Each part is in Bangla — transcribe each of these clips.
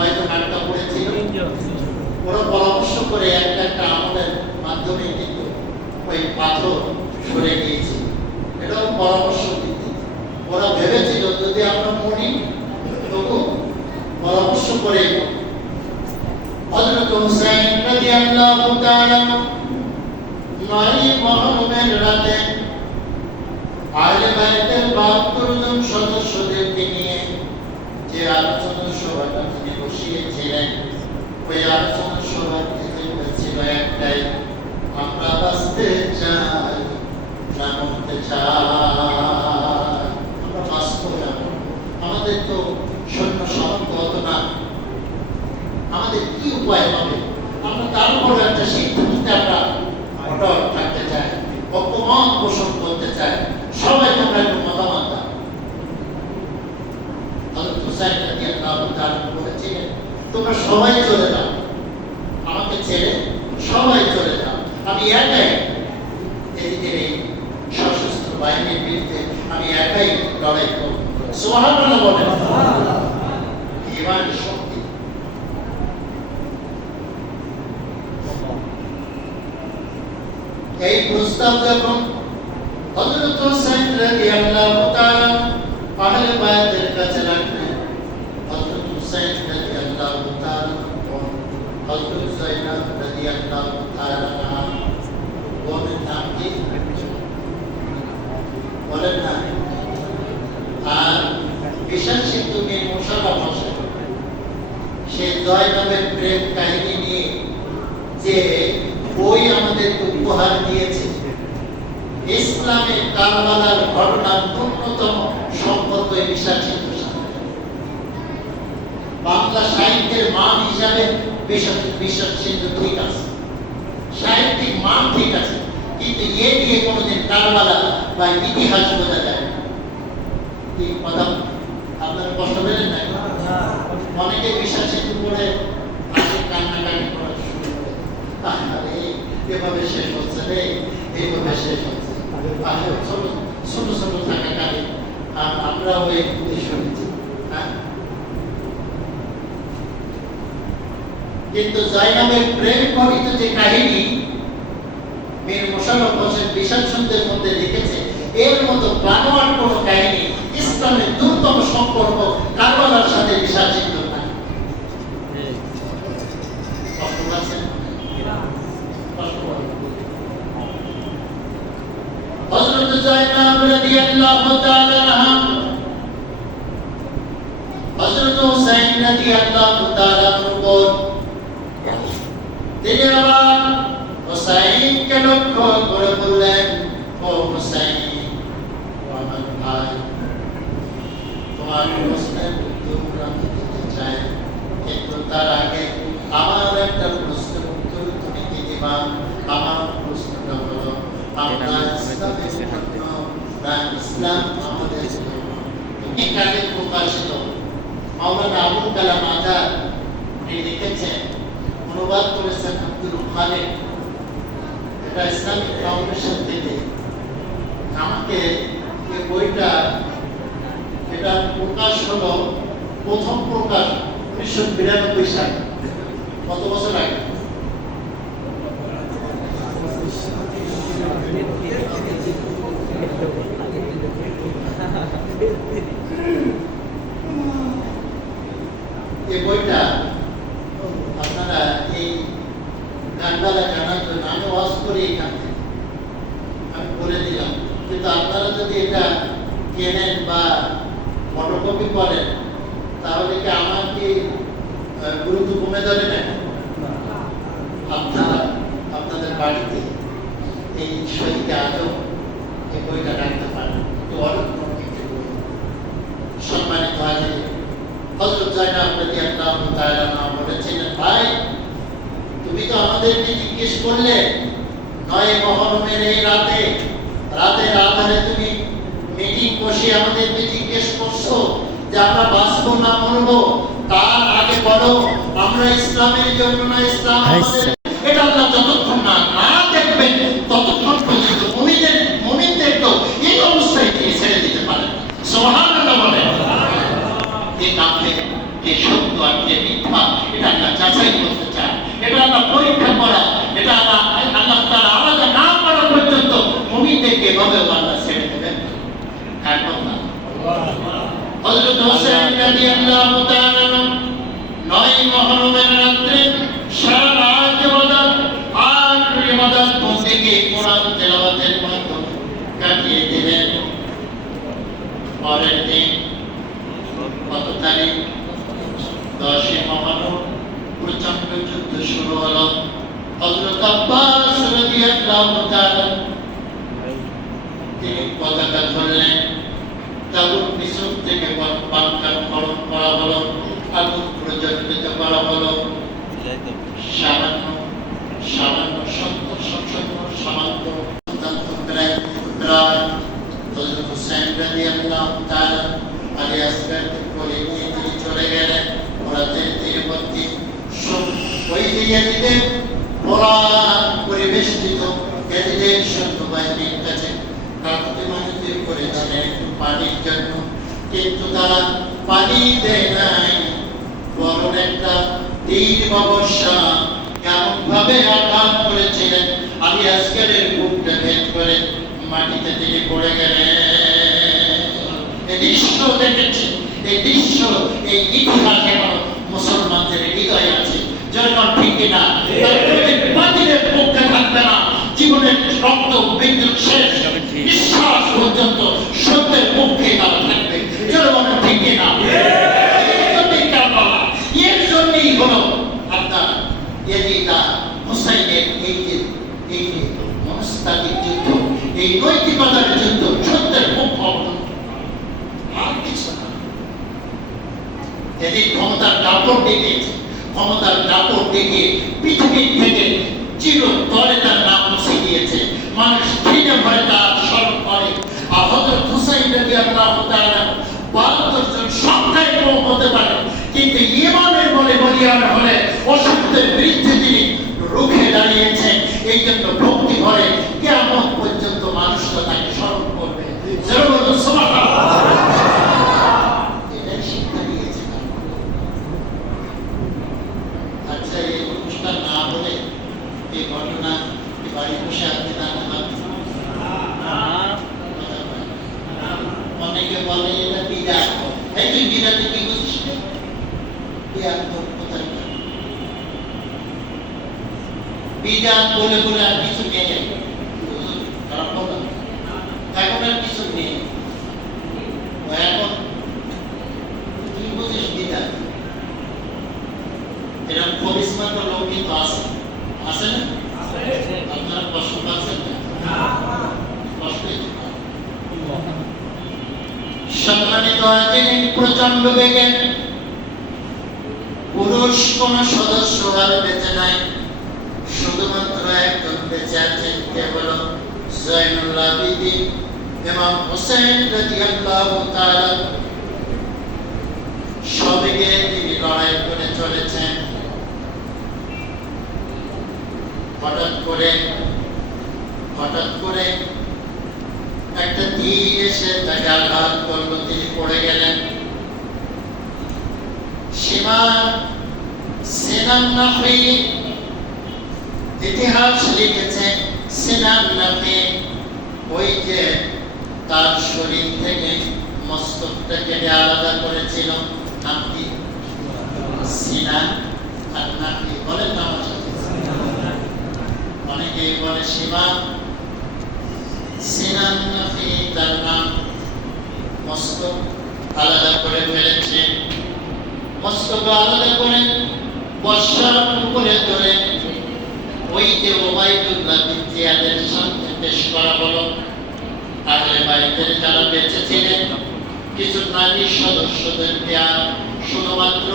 কয়েকজন আটকা পড়েছিল। ওরা পরামর্শ করে একটা একটা আমলের মাধ্যমে কিন্তু ওই পাথর সরে গিয়েছে। এটাও পরামর্শ ওরা ভেবেছিল, যদি আমরা মরি, তবু পরামর্শ করে হযরত হুসাইন রাদিয়াল্লাহু তাআলা নয় মহরমের রাতে আহলে বাইতের 72 জন সদস্যদেরকে নিয়ে যে আলোচনা সভাটা তিনি বসিয়েছিলেন ওই আলোচনা সভার এজেন্ডা ছিল একটাই আমরা বাঁচতে চাই না মরতে চাই আমরা বাঁচবো না আমাদের তো সৈন্য সামর্থ্য হতো না আমাদের কি উপায় হবে আমরা তারপর একটা সিদ্ধান্তে আমরা অটল থাকতে চাই অপমান পোষণ করতে চাই সবাই তোমরা একটু মতামত দাও হযরত হুসাইন রাদিয়াল্লাহু তাআলা বলেছিলেন তোমরা সবাই চলে যাও। আমাকে ছেড়ে সবাই চলে যাও। আমি একাই এই সশস্ত্র বাহিনীর বিরুদ্ধে আমি একাই লড়াই করব। এই প্রস্তাব যখন হুসাইন রাদিয়াল্লাহু তাআলা বায়াতের কাছে রাখলেন হযরত হুসাইন রাদিয়াল্লাহু তাআলা ও হযরত যায়নাব রাদিয়াল্লাহু তাআলা আনহা বোনের নাম কি বলেন না আর বিশাল সিন্ধু মেয়ে মোশাররফ হোসেন সে জয়নবের প্রেম কাহিনী নিয়ে যে বই আমাদের উপহার দিয়েছে। ইসলামের কারবালার ঘটনার ন্যূনতম সম্পর্ক এই বিশাল সিন্ধুর বাংলা সাহিত্যের মান হিসাবে বিশাল সিন্ধু ঠিক আছে। সাহিত্যিক মান ঠিক আছে, কিন্তু এ দিয়ে কোনোদিন কারবালা বা ইতিহাস বোঝা যায় কথা আপনারা কষ্ট না অনেকে হ্যাঁ? কিন্তু জয়নাবের প্রেম করিত যে কাহিনী মীর মোশাররফ হোসেন বিশাল ছন্দের মধ্যে লিখেছে, এর মতো প্রাণওয়ান কোনো কাহিনী ইসলামের দূরতম সম্পর্ক কারবালার সাথে। হযরত রাদিয়াল্লাহু তাআলা আনহা হযরত হুসাইন রাদিয়াল্লাহু তাআলা উপর তিনি আবার হুসাইনকে লক্ষ্য করে বললেন ও হুসাইন ও আমার ভাই তোমার প্রশ্নের তার আগে আমার একটা প্রশ্নের উত্তর তুমি দিবা আমার প্রশ্নটা হলো আমরা ইসলামের জন্য না ইসলাম আমাদের জন্য কাজে প্রকাশিত মাওলানা আবুল কালাম আজাদ উনি লিখেছেন অনুবাদ করেছেন আব্দুল খালেক এটা আমাকে এই বইটা এটা প্রকাশ হলো প্রথম প্রকাশ উনিশশো বিরানব্বই সালে। কত বছর আগে? বইটা, আপনারা এই থেকে। আমি বলে দিলাম। কিন্তু আপনারা যদি এটা কেনেন বা ফটোকপি করেন তাহলে কি আমার কি গুরুত্ব কমে যাবে না? আপনারা, আপনাদের বাড়িতে এই শহীদে আজও এই বইটা রাখতে পারেন। তো অনেক একটি বই। সম্মানিত হাজির, হযরত জায়নাব রাদিয়াল্লাহু তাআলা আনহা বলেছিলেন ভাই, তুমি তো আমাদেরকে জিজ্ঞেস করলে, নয় মহরমের এই রাতে, রাতের আধারে তুমি মিটিং বসে আমাদেরকে যে আমরা বাঁচবো না মরবো তার আগে বলো আমরা ইসলামের জন্য না ইসলাম এটা আল্লাহ যতক্ষণ না না দেখবেন ততক্ষণ পর্যন্ত মুমিনের মুমিনদেরকেও এই অবস্থায় তিনি ছেড়ে দিতে পারেন সুবহানাল্লাহ বলেন যে কাফে যে সত্য আর যে মিথ্যা যাচাই করতে চান এটা আল্লাহ পরীক্ষা করা এটা আল্লাহ আল্লাহ তাআলা আলাদা না করা পর্যন্ত মুমিনদেরকে এভাবে আল্লাহ ছেড়ে দেবেন কার কথা হযরত হোসেন রাদিয়াল্লাহু তাআলা নয় মহরমের রাত্রে সারা রাত ইবাদত আর ইবাদত বন্দেগী কোরআন তেলাওয়াতের মাধ্যমে কাটিয়ে দিলেন পরের দিন কত তারিখ দশে মহানব প্রচণ্ড যুদ্ধ শুরু হলো। হযরত আব্বাস রাদিয়াল্লাহু তিনি পতাকা ধরলেন। তাবুক পিছন থেকে বাংকার খরণ করা হলো, আগুন প্রজ্বলিত করা হলো। সামান্য সামান্য সত্তর সত্তর, সামান্য অত্যন্ত প্রায় প্রায় হযরত হুসাইন রাদিয়াল্লাহু তাআলা আলী আসগারকে কোলে নিয়ে তিনি চলে গেলেন ওরা তীর তীরবর্তী সব ওরা পরিবেষ্টিত সৈন্য কাছে করেছিলেন পানির জন্য। কিন্তু তারা পানি দেয় নাই। বরং একটা এমন ভাবে আঘাত করেছিলেন, আমি আজকের বুকটা ভেদ করে মাটিতে তিনি পড়ে গেলেন এই দৃশ্য দেখেছি এই দৃশ্য এই ইতিহাস এখন মুসলমানদের হৃদয়ে আছে। যখন ঠিক না বাতিলের পক্ষে থাকবে না জীবনের রক্ত বিদ্যুৎ শেষ বিশ্বাস পর্যন্ত সত্যের পক্ষে তারা থাকবে জনগণ ঠিক না এই যে যুদ্ধ এই নৈতিকতার যুদ্ধ সত্যের পক্ষ অবলম্বন আর কিছু না এদিক ক্ষমতার দাপট দেখিয়েছে ক্ষমতার দাপট দেখিয়ে পৃথিবীর থেকে চিরতরে তার নাম মুছে গিয়েছে মানুষ ঘৃণে ভরে তার স্মরণ করে। আর হজরত হুসাইন রাজি আল্লাহ বাহাত্তর জন সংখ্যায় কম হতে পারে। কিন্তু ইমানের বলে বলিয়ান হলে অসত্যের বিরুদ্ধে তিনি রুখে দাঁড়িয়েছেন। এই জন্য ভক্তি ভরে কেমন পর্যন্ত মানুষ তাকে স্মরণ করবে। যেরকম এটাই শিক্ষা দিয়েছে তার। আচ্ছা এই অনুষ্ঠান না হলে এই ঘটনা এই বাড়ি বসে আপনি না অনেকে বলে এটা বিদাত এই তুই বিদাতে কি বুঝিস না? বিদাত তো কোথায় পাই? বিদাত বলে বলে আর কিছু নেই এখন আর কিছু নেই এখন বুঝিস এরকম লোক কিন্তু আছে আছে না সম্মানিত প্রচণ্ড বেগে পুরুষ কোন সদস্য আর বেঁচে নাই শুধুমাত্র একজন বেঁচে কেবল জয়নুল আবিদিন এবং হোসেন রাদিয়াল্লাহু তাআলা সবেগে তিনি লড়াই করে চলেছেন। হঠাৎ করে হঠাৎ করে একটা তীর এসে তাকে আঘাত করল, তিনি পড়ে গেলেন। সীমা সেনান নাফি ইতিহাস লিখেছে, সেনান নাফি ওই যে তার শরীর থেকে মস্তকটা কেটে আলাদা করেছিল নাম কি সিনা আর নাফি বলেন না আমার সাথে অনেকেই বলে সিনান নাফি তার নাম মস্তক আলাদা করে ফেলেছে। মস্তক আলাদা করে বর্ষার উপরে ধরে ওই যে ওবাইদুল্লাহ বিন জিয়াদের সামনে পেশ করা হলো। আহলে বাইতের যারা বেঁচে ছিলেন, কিছু নারী সদস্যদের দেয়া শুধুমাত্র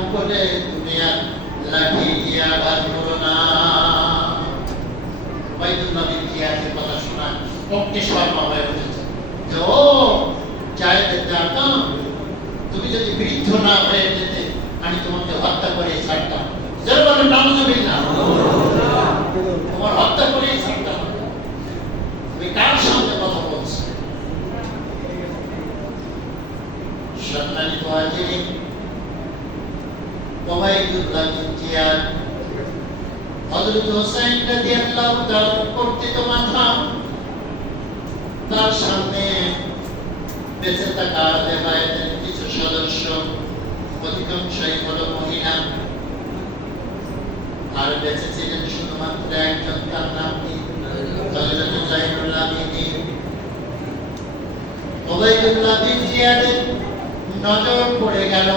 মুকুটে দুনিয়ার লাঠি ইয়া আঘাত করো না। উবাইদুল নবীর জিয়াদের কথা শোনা অগ্নি শর্মা হয়ে উঠেছে। যে ও চাইবেন জানতাম তুমি যদি বৃদ্ধ না হয়ে যেতে আমি তোমাকে হত্যা করে ছাড়তাম। যেরকম নাম জমি না তোমার হত্যা হযরত হোসেন রাদিয়াল্লাহু তাআলা কর্তৃত মাথা তার সামনে বেঁচে থাকা দেবায়তের কিছু সদস্য, অধিকাংশই হলো মহিলা। আর বেঁচে ছিলেন শুধুমাত্র একজন, তার নাম কি? হযরত জাইনুল্লাহ বিন ওবাইদুল্লাহ নজর পড়ে গেল।